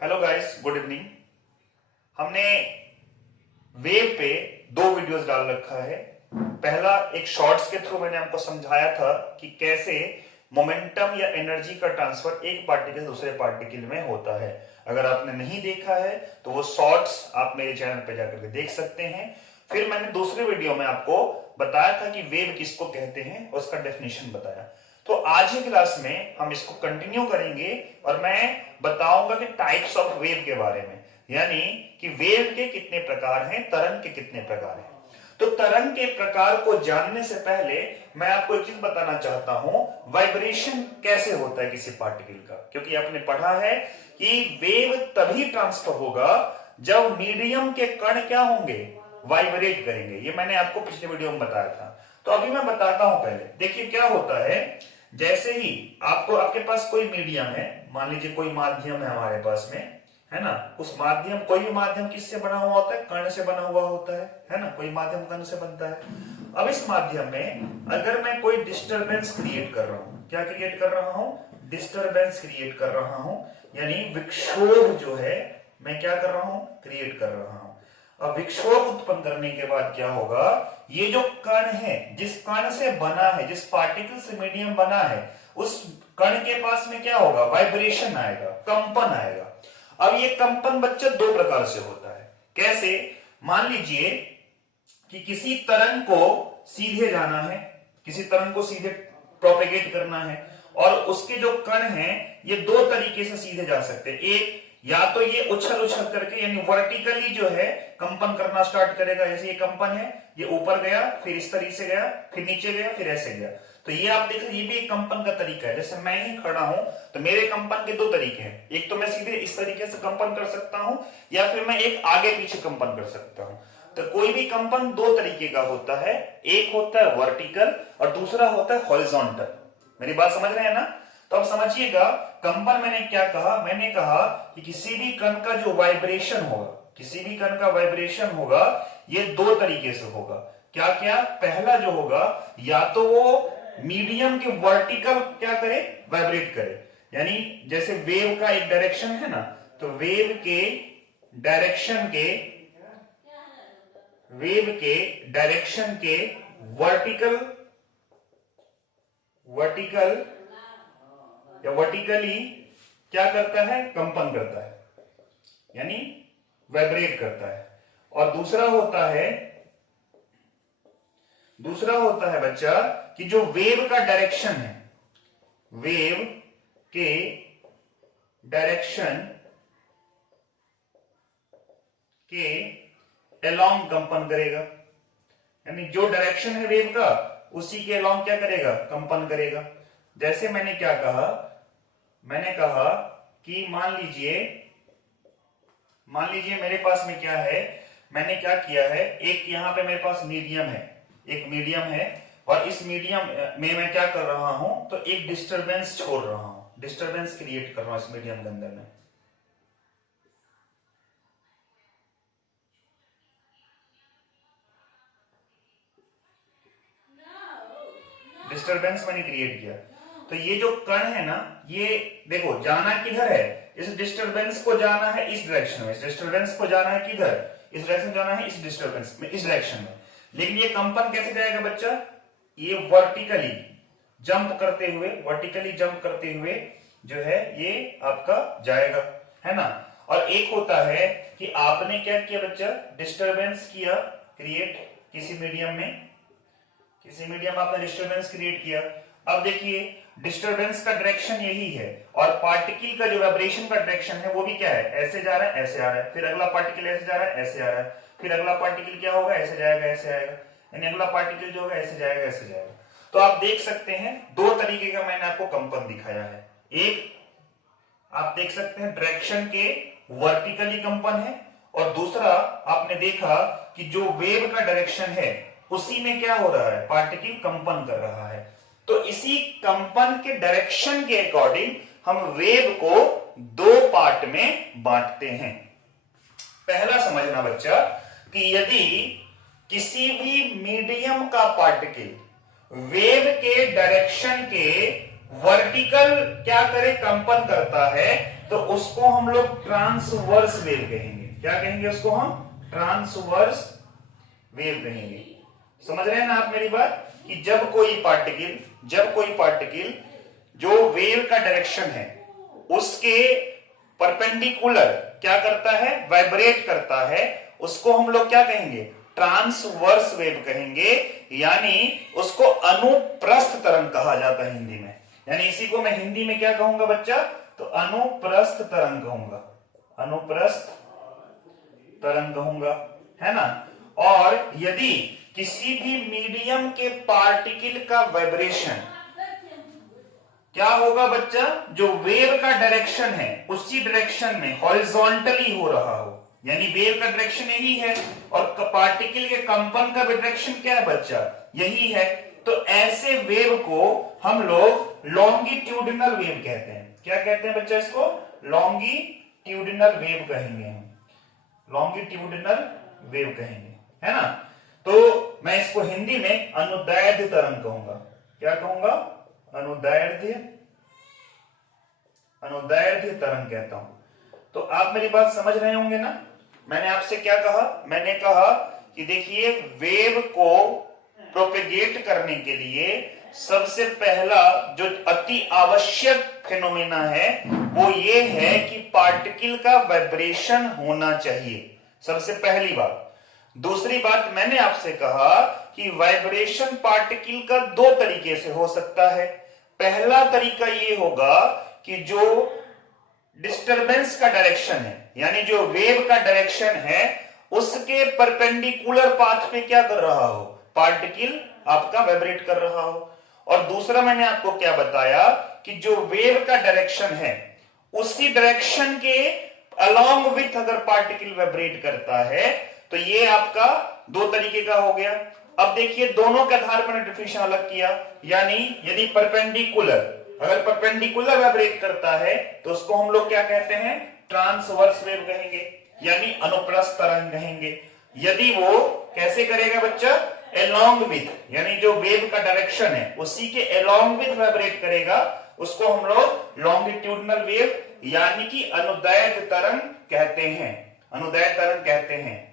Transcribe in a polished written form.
Hello guys, good evening. हमने wave पे दो वीडियोस डाल रखा है। पहला एक शॉर्ट्स के थ्रू मैंने आपको समझाया था कि कैसे मोमेंटम या एनर्जी का ट्रांसफर एक पार्टिकल से दूसरे पार्टिकल में होता है। अगर आपने नहीं देखा है तो वो शॉर्ट्स आप मेरे चैनल पे जाकर के देख सकते हैं। फिर मैंने दूसरे वीडियो में आपको बताया था कि वेव किसको कहते हैं, उसका डेफिनेशन बताया। तो आज की क्लास में हम इसको कंटिन्यू करेंगे और मैं बताऊंगा कि टाइप्स ऑफ वेव के बारे में, यानी कि वेव के कितने प्रकार हैं, तरंग के कितने प्रकार हैं। तो तरंग के प्रकार को जानने से पहले मैं आपको एक चीज बताना चाहता हूं, वाइब्रेशन कैसे होता है किसी पार्टिकल का। क्योंकि आपने पढ़ा है कि वेव तभी ट्रांसफर होगा जब मीडियम के कण क्या होंगे, वाइब्रेट करेंगे। ये मैंने आपको पिछले वीडियो में बताया था। तो अभी मैं बताता हूं। पहले देखिए क्या होता है। जैसे ही आपके पास कोई मीडियम है, मान लीजिए कोई माध्यम है हमारे पास में, है ना। उस माध्यम, कोई भी माध्यम किससे बना हुआ होता है, कण से बना हुआ होता है ना। कोई माध्यम कण से बनता है। अब इस माध्यम में अगर मैं कोई डिस्टरबेंस क्रिएट कर रहा हूं, क्या क्रिएट कर रहा हूं, डिस्टरबेंस क्रिएट कर रहा हूं, यानी विक्षोभ जो है मैं क्या कर रहा हूं, क्रिएट कर रहा हूं। अब विक्षोभ उत्पन्न करने के बाद क्या होगा, ये जो कण है, जिस कण से बना है, जिस पार्टिकल से मीडियम बना है, उस कण के पास में क्या होगा, वाइब्रेशन आएगा, कंपन आएगा। अब ये कंपन बच्चा दो प्रकार से होता है। कैसे, मान लीजिए कि किसी तरंग को सीधे जाना है, किसी तरंग को सीधे प्रोपेगेट करना है, और उसके जो कण हैं ये दो तरीके से सीधे जा सकते हैं। एक, या तो ये उछल उछल करके, यानी वर्टिकली जो है कंपन करना स्टार्ट करेगा। जैसे ये कंपन है, ये ऊपर गया, फिर इस तरीके से गया, फिर नीचे गया, फिर ऐसे गया। तो ये आप देख रहे, ये भी एक कंपन का तरीका है। जैसे मैं ही खड़ा हूं तो मेरे कंपन के दो तरीके हैं। एक तो मैं सीधे इस तरीके से कंपन कर सकता हूं, या फिर मैं एक आगे पीछे कंपन कर सकता हूं। तो कोई भी कंपन दो तरीके का होता है। एक होता है वर्टिकल और दूसरा होता है हॉरिजॉन्टल। मेरी बात समझ रहे हैं ना। तो अब समझिएगा, कंपन मैंने क्या कहा, मैंने कहा कि किसी भी कण का जो वाइब्रेशन होगा, किसी भी कण का वाइब्रेशन होगा, ये दो तरीके से होगा। क्या क्या, पहला जो होगा, या तो वो मीडियम के वर्टिकल क्या करे, वाइब्रेट करे। यानी जैसे वेव का एक डायरेक्शन है ना, तो वेव के डायरेक्शन के वर्टिकल या वर्टिकली क्या करता है, कंपन करता है, यानी वाइब्रेट करता है। और दूसरा होता है बच्चा कि जो वेव का डायरेक्शन है, वेव के डायरेक्शन के अलोंग कंपन करेगा। यानी जो डायरेक्शन है वेव का, उसी के अलोंग क्या करेगा, कंपन करेगा। जैसे मैंने क्या कहा, मैंने कहा कि मान लीजिए मेरे पास में क्या है, मैंने क्या किया है, एक यहां पे मेरे पास मीडियम है, एक मीडियम है, और इस मीडियम में मैं क्या कर रहा हूं, तो एक डिस्टरबेंस छोड़ रहा हूं, डिस्टरबेंस क्रिएट कर रहा हूं इस मीडियम के अंदर में। डिस्टरबेंस मैंने क्रिएट किया। तो ये जो कण है ना, ये देखो जाना किधर है, इस डिस्टरबेंस को जाना है इस डायरेक्शन में, इस डिस्टरबेंस को जाना है किधर, इस डायरेक्शन जाना है इस डिस्टरबेंस में, इस डायरेक्शन में। लेकिन ये कंपन कैसे जाएगा बच्चा, ये वर्टिकली जंप करते हुए जो है ये आपका जाएगा, है ना। और एक होता है कि आपने क्या किया बच्चा, डिस्टरबेंस किया क्रिएट किसी मीडियम आपने डिस्टरबेंस क्रिएट किया। अब देखिए डिस्टरबेंस का डायरेक्शन यही है, और पार्टिकल का जो वाइब्रेशन का डायरेक्शन है वो भी क्या है, ऐसे जा रहा है, ऐसे आ रहा है, फिर अगला पार्टिकल ऐसे जा रहा है, ऐसे आ रहा है, फिर अगला पार्टिकल क्या होगा, ऐसे जाएगा, ऐसे आएगा, यानी अगला पार्टिकल जो होगा ऐसे जाएगा, ऐसे जाएगा। तो आप देख सकते हैं दो तरीके का मैंने आपको कंपन दिखाया है। एक आप देख सकते हैं डायरेक्शन के वर्टिकली कंपन है, और दूसरा आपने देखा कि जो वेव का डायरेक्शन है उसी में क्या हो रहा है, पार्टिकल कंपन कर रहा है। तो इसी कंपन के डायरेक्शन के अकॉर्डिंग हम वेव को दो पार्ट में बांटते हैं। पहला समझना बच्चा कि यदि किसी भी मीडियम का पार्टिकल वेव के डायरेक्शन के वर्टिकल क्या करे, कंपन करता है, तो उसको हम लोग ट्रांसवर्स वेव कहेंगे। क्या कहेंगे उसको हम? ट्रांसवर्स वेव कहेंगे। समझ रहे हैं ना आप मेरी बात कि जब कोई पार्टिकल जो वेव का डायरेक्शन है उसके परपेंडिकुलर क्या करता है? वाइब्रेट करता है, उसको हम लोग क्या कहेंगे? ट्रांसवर्स वेव कहेंगे, यानी उसको अनुप्रस्थ तरंग कहा जाता है हिंदी में। यानी इसी को मैं हिंदी में क्या कहूंगा बच्चा? तो अनुप्रस्थ तरंग कहूंगा, अनुप्रस्थ तरंग कहूंगा, है ना। और यदि किसी भी मीडियम के पार्टिकल का वाइब्रेशन क्या होगा बच्चा? जो वेव का डायरेक्शन है उसी डायरेक्शन में हॉरिजॉन्टली हो रहा हो, यानी वेव का डायरेक्शन यही है और पार्टिकल के कंपन का डायरेक्शन क्या है बच्चा? यही है। तो ऐसे वेव को हम लोग लॉन्गिट्यूडिनल वेव कहते हैं। क्या कहते हैं बच्चा इसको? लॉन्गिट्यूडिनल वेव कहेंगे हम, लॉन्गिट्यूडिनल वेव कहेंगे, है ना। तो मैं इसको हिंदी में अनुदैर्ध्य तरंग कहूंगा। क्या कहूंगा? अनुदैर्ध्य तरंग कहता हूं। तो आप मेरी बात समझ रहे होंगे ना। मैंने आपसे क्या कहा? मैंने कहा कि देखिए वेव को प्रोपेगेट करने के लिए सबसे पहला जो अति आवश्यक फिनोमेना है वो ये है कि पार्टिकल का वाइब्रेशन होना चाहिए, सबसे पहली बात। दूसरी बात मैंने आपसे कहा कि वाइब्रेशन पार्टिकल का दो तरीके से हो सकता है। पहला तरीका ये होगा कि जो डिस्टरबेंस का डायरेक्शन है, यानी जो वेव का डायरेक्शन है उसके परपेंडिकुलर पाथ पे क्या कर रहा हो? पार्टिकल आपका वाइब्रेट कर रहा हो। और दूसरा मैंने आपको क्या बताया कि जो वेव का डायरेक्शन है उसी डायरेक्शन के अलोंग विथ अगर पार्टिकल वाइब्रेट करता है तो ये आपका दो तरीके का हो गया। अब देखिए दोनों के आधार पर डेफिनेशन अलग किया, यानी यदि अगर परपेंडिकुलर वाइब्रेट करता है तो उसको हम लोग क्या कहते हैं? ट्रांसवर्स वेव कहेंगे, यानी अनुप्रस्थ तरंग कहेंगे। यदि वो कैसे करेगा बच्चा? अलोंग विथ, यानी जो वेव का डायरेक्शन है उसी के अलोंग विथ वाइब्रेट करेगा, उसको हम लोग लॉन्गिट्यूडिनल वेव यानी कि अनुदैर्ध्य तरंग कहते हैं, अनुदैर्ध्य तरंग कहते हैं।